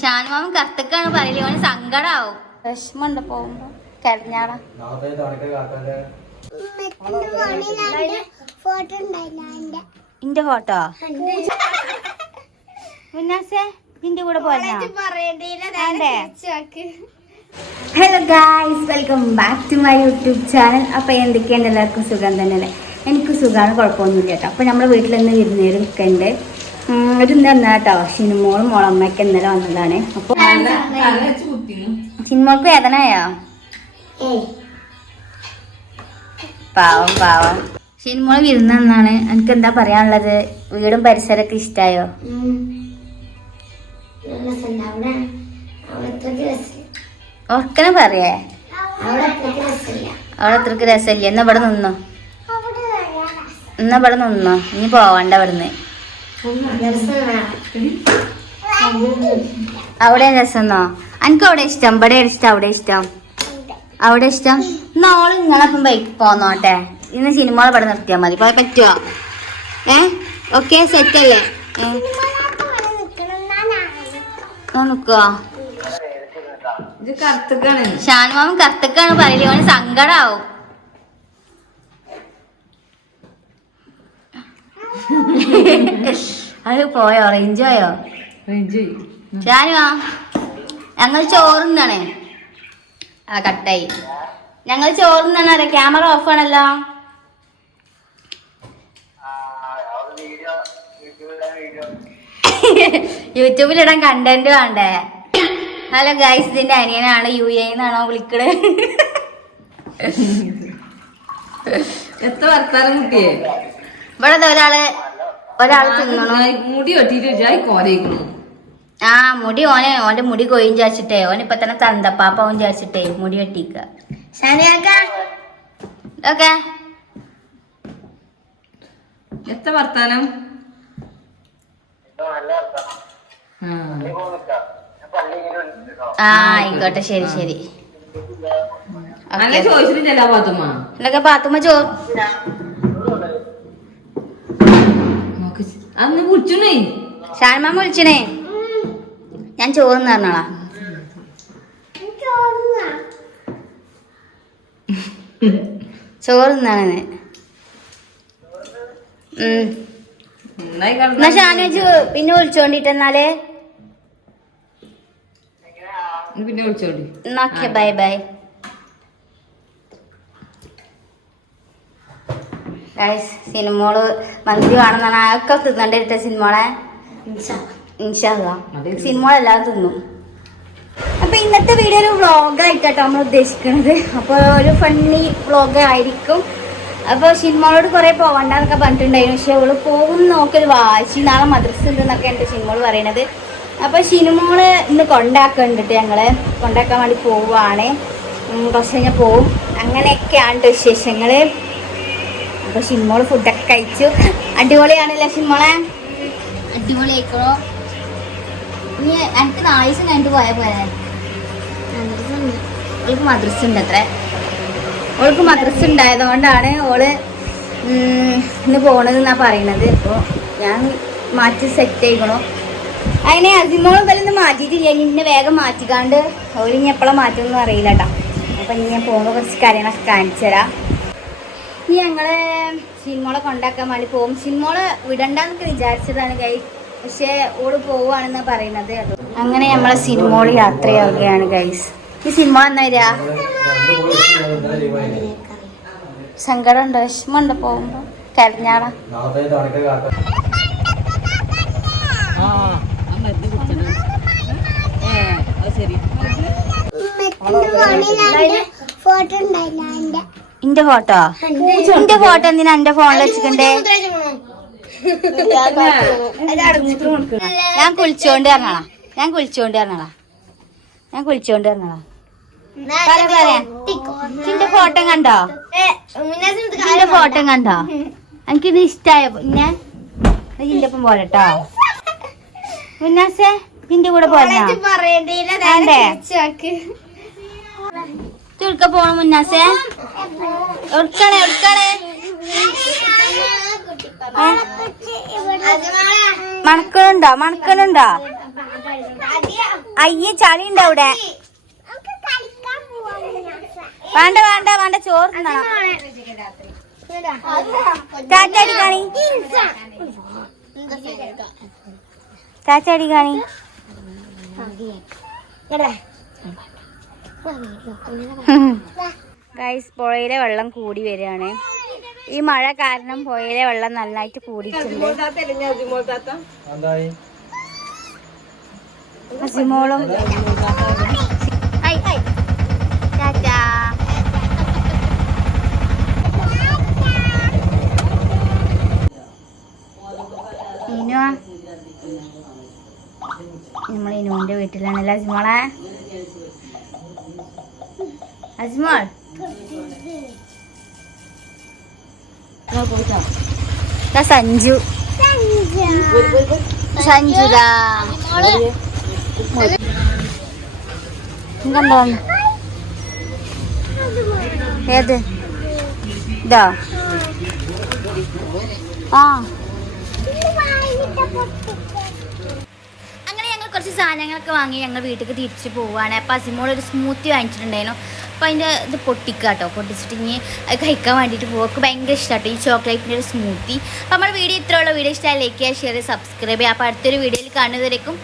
ഷാനുമാമൻ കറുത്തക്കാണ് പറയല്. ഓന് സങ്കടാവും. വിഷമുണ്ട് പോകുമ്പോ കരഞ്ഞാടാ. ഇന്റെ ഫോട്ടോ മുന്നാസേ നിന്റെ കൂടെ പോരാ. Hello guys, welcome back to my YouTube channel. അപ്പൊ എന്തൊക്കെയുണ്ട്? എല്ലാവർക്കും സുഖം തന്നെയല്ലേ? എനിക്ക് സുഖമാണ്, കുഴപ്പമൊന്നുമില്ല കേട്ടോ. അപ്പൊ നമ്മളെ വീട്ടിൽ നിന്ന് വിരുന്നേരും ഒക്കെ ഉണ്ട്. ഒരു ഇന്ന് വന്നാ കേട്ടോ സിനിമോളും മോളമ്മയൊക്കെ ഇന്നലെ വന്നതാണ്. അപ്പൊ സിനിമോൾക്ക് വേദനയാ? പാവം പാവം. സിനിമോള് വിരുന്ന് വന്നാണ്. എനിക്ക് എന്താ പറയാനുള്ളത്? വീടും പരിസരമൊക്കെ ഇഷ്ടായോ? ഓർക്കനെ പറയേ? അവിടെ അത്രക്ക് രസമില്ല. എന്നാ ഇവിടെ നിന്നോ, ഇനി പോവണ്ട ഇവിടുന്ന്. അവിടെ രസമെന്നോ? എനിക്ക് അവിടെ ഇഷ്ടം, ഇവിടെ ഇഷ്ടം, അവിടെ ഇഷ്ടം, അവിടെ ഇഷ്ടം. നാളെ നിങ്ങളപ്പം ബൈക്ക് പോന്നോട്ടെ. ഇന്ന് സിനിമകൾ ഇവിടെ നിർത്തിയാൽ മതി. പറ്റുമോ? ഓക്കെ, സെറ്റ് അല്ലേ? നിക്കുവോ? ഷാനുമാമൻ കറുത്തക്കാണ് പറയല്. ഓന് സങ്കടാവും. അത് പോയോ? റേഞ്ച് പോയോ? ഷാനുവാ, ഞങ്ങൾ ചോറുന്നാണ്. ആ കട്ടായി. ഞങ്ങൾ ചോറുന്നാണ്. അറിയാം, ക്യാമറ ഓഫ് ആണല്ലോ. യൂട്യൂബിലിടാൻ കണ്ടന്റ് വേണ്ടേ? ഹലോ ഗൈസ്, ഇതിന്റെ അനിയനാണ്. UAE എന്നാണോ വിളിക്കണേ? എത്ര വർത്താനം കുട്ടിയെ? ഇവിടെ ഒരാള് തിന്നണോ? മുടി വെട്ടിട്ട് ആ മുടി ഓന്റെ മുടി കൊയ്യും വിചാരിച്ചിട്ടേ. ഓനിപ്പൊ തന്നെ തന്തപ്പാപ്പാവും വിചാരിച്ചിട്ടേ മുടി വെട്ടിക്ക. ഓക്കെ, എത്ര വർത്താനം? ആ ആയിക്കോട്ടെ, ശരി ശരി. ചോദിച്ചിട്ടില്ല പാത്തുമ്മ? എന്നൊക്കെ പാത്തുമ്മ അന്ന് വിളിച്ചേ. ഷാൻമാമ വിളിച്ചണേ. ഞാൻ ചോറിന്ന് പറഞ്ഞോളാ. ചോറിന്നാണ്. എന്നാ ഷാനു വെച്ച് പിന്നെ വിളിച്ചോണ്ടിട്ട്. എന്നാലേ പിന്നെ വിളിച്ചോണ്ടി. Okay, bye bye. സിനിമോള് മന്തി വേണമെന്നാണ് ഒക്കെ തിന്നണ്ടിരുത്ത. സിനിമോളെ സിനിമോളെല്ലാം തിന്നും. അപ്പൊ ഇന്നത്തെ വീഡിയോ ഒരു വ്ളോഗായിട്ടോ നമ്മൾ ഉദ്ദേശിക്കുന്നത്. അപ്പോൾ ഒരു ഫണ്ണി വ്ളോഗ് ആയിരിക്കും. അപ്പോൾ സിനിമോളോട് കുറെ പോവണ്ടെന്നൊക്കെ പറഞ്ഞിട്ടുണ്ടായിരുന്നു. പക്ഷെ അവള് പോകും നോക്കൊരു വാശി. നാളെ മദ്രസ ഉണ്ടെന്നൊക്കെ എൻ്റെ സിനിമോള് പറയണത്. അപ്പോൾ സിനിമോള് ഇന്ന് കൊണ്ടാക്കുന്നുണ്ട്. ഞങ്ങള് കൊണ്ടാക്കാൻ വേണ്ടി പോവുകയാണ്. കുറച്ച് കഴിഞ്ഞാൽ പോവും. അങ്ങനെയൊക്കെയാണ് വിശേഷങ്ങള്. അപ്പൊ ഷിൻമോള് ഫുഡൊക്കെ കഴിച്ചു. അടിപൊളിയാണല്ലേ ഷിൻമോളെ? അടിപൊളിയായിക്കോ. ഇനി എനിക്ക് 4 ദിവസം കഴിഞ്ഞിട്ട് പോയാൽ പോരെ? ഓൾക്ക് മദ്രസ ഉണ്ട് അത്ര. ഓൾക്ക് മദ്രസ ഉണ്ടായതുകൊണ്ടാണ് ഓള് ഇന്ന് പോണത് എന്നാ പറയണത്. അപ്പോൾ ഞാൻ മാറ്റി സെറ്റ് ആയിക്കണോ. അതിനെ അസിമോളും വല്ലൊന്നും മാറ്റിയിട്ടില്ല. ഇന്നെ വേഗം മാറ്റിക്കാണ്ട് ഓല് ഇനി എപ്പോഴാണ് മാറ്റുമെന്നും അറിയില്ല കേട്ടോ. അപ്പം ഇനി ഞാൻ പോകുമ്പോൾ കുറച്ച് കാര്യങ്ങളൊക്കെ കാണിച്ചു തരാം. ഇനി ഞങ്ങള് സിനിമോളെ കൊണ്ടാക്കാൻ വേണ്ടി പോകും. സിനിമോളെ വിടണ്ടെന്നൊക്കെ വിചാരിച്ചതാണ് ഗൈസ്. പക്ഷെ ഓള് പോവാണെന്നാ പറയുന്നത്. അങ്ങനെ നമ്മളെ സിനിമോള് യാത്രയാവുകയാണ് ഗൈസ്. ഈ സിനിമ എന്നാ വരാ? സങ്കടം ഉണ്ടോ? വിഷമമുണ്ടോ പോകുമ്പോ? കരഞ്ഞാടാ. ഇന്റെ ഫോട്ടോ എന്തിനാ എന്റെ ഫോണിൽ വെച്ചിട്ടുണ്ടേ? ഞാൻ കുളിച്ചോണ്ട് പറഞ്ഞോളാ. പറയാ. ഇന്റെ ഫോട്ടോ കണ്ടോ? എനിക്കിത് ഇഷ്ടായോ? പിന്നെ ഇതിന്റെ ഒപ്പം പോരട്ടോ. മുന്നാസേ ഇതിന്റെ കൂടെ പോരാ. എവിടുക്ക പോണ മുന്നാസേ? എവിടുക്കാണ്? മണക്കണുണ്ടോ അയ്യ ചളി ഉണ്ടോ അവിടെ? വേണ്ട ചോറ് തിന്നണം. ചാച്ചാടി കാണി ഗൈസ്, പുഴയിലെ വെള്ളം കൂടി വരികയാണ്. ഈ മഴ കാരണം പുഴയിലെ വെള്ളം നന്നായിട്ട് കൂടിയിട്ടുണ്ട്. അസിമോളും നമ്മൾ ഇനുവിന്റെ വീട്ടിലാണല്ലോ അസിമോളെ. അസിമോൾ സഞ്ജു സഞ്ജുരാ കണ്ടോ? ഏത് ഇതാ? അങ്ങനെ ഞങ്ങൾ കുറച്ച് സാധനങ്ങളൊക്കെ വാങ്ങി ഞങ്ങൾ വീട്ടിലേക്ക് തിരിച്ചു പോവുകയാണ്. അപ്പം അസിമോൾ ഒരു സ്മൂത്തി വാങ്ങിച്ചിട്ടുണ്ടായിരുന്നു. അപ്പോൾ അതിൻ്റെ ഇത് പൊട്ടിക്കാട്ടോ, പൊട്ടിച്ചിട്ട് ഇനി അത് കഴിക്കാൻ വേണ്ടിയിട്ട് പോകും. ഭയങ്കര ഇഷ്ടമാട്ടോ ഈ ചോക്ലേറ്റിൻ്റെ ഒരു സ്മൂത്തി. അപ്പോൾ നമ്മുടെ വീഡിയോ ഇത്രയുള്ള വീഡിയോ ഇഷ്ടമായി ലൈക്ക് ചെയ്യുക, ഷെയർ ചെയ്യുക, സബ്സ്ക്രൈബ് ചെയ്യുക. അപ്പോൾ അടുത്തൊരു വീഡിയോയിൽ കാണുന്നവരേക്കും